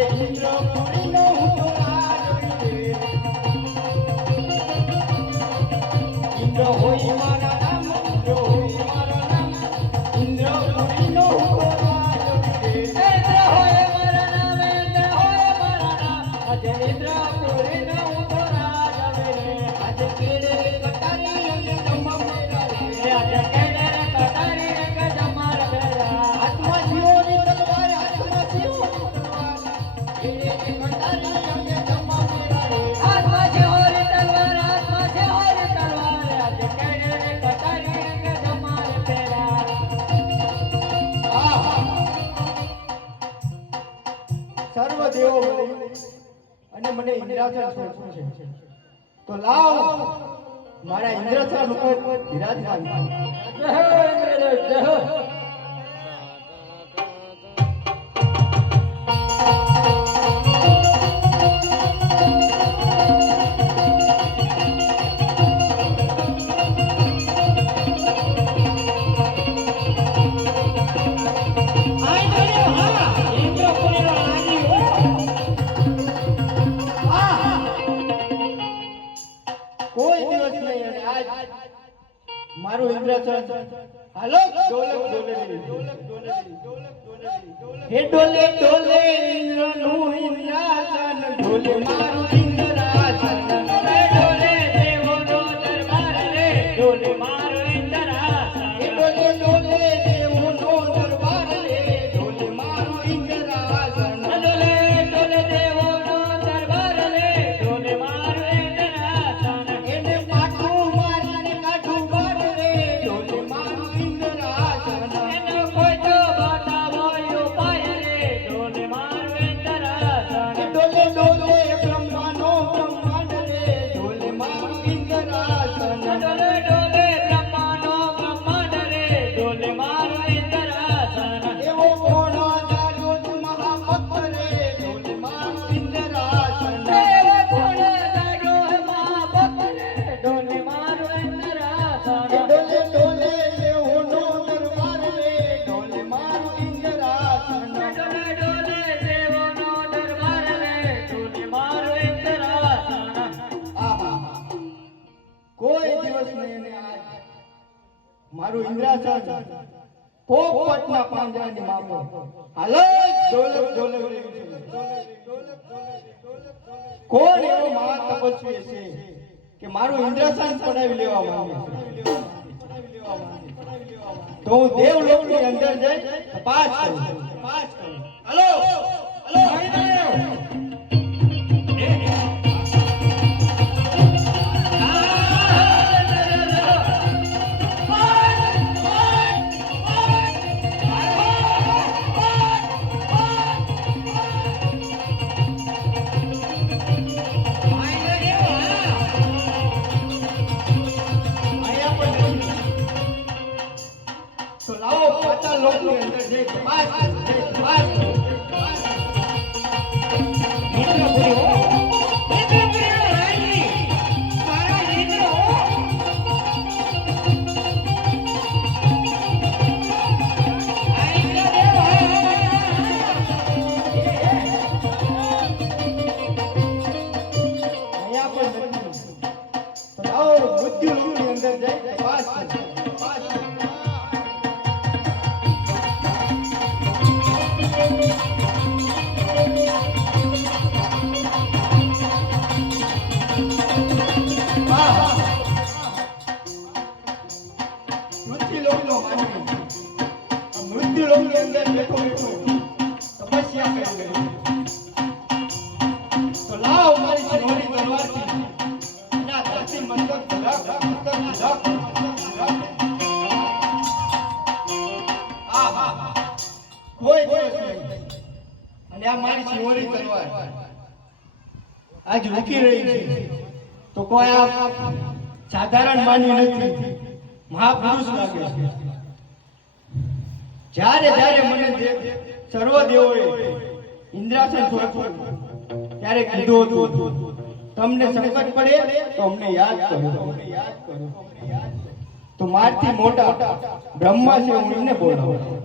চন্দ্র পূর্ণ મને ઇન્દ્રાચલ છે? તો લાવ. મારા ઇન્દ્રાચલ ઉપર બિરાજમાન જય જય હાલો ડોલે ડોલે ડોલે ડોલે ડોલે હે ડોલે ડોલે, ઇન્દ્રનું ઇન્દ્રાસન. ડોલે મારું ઇન્દ્રાસન. ડોલે, દેવોનો દરબાર રે. ડોલે મારું મારું ઇન્દ્રાસન પોપટના પાંજરાની માપો હાલો ડોલક ડોલક કોણ એવો મહાન તપસ્વી છે કે મારું ઇન્દ્રાસન પડાવી લેવા માંગે તો હું દેવલોકની અંદર જઈ તપાસ કરું. તપાસ કરું. હાલો! લોકોની અંદર જય આજ રૂકી રહી છે તો કોઈ આ સાધારણ માનવી નથી. મહાપુરુષ લાગે છે. જ્યારે જ્યારે મને સર્વ દેવોએ ઇન્દ્રાસન સોંપ્યું, ત્યારે કીધું હતું, તમને સંકટ પડે તો અમને યાદ કરો. તો મારથી મોટા બ્રહ્મા છે હું એમને બોલાવું.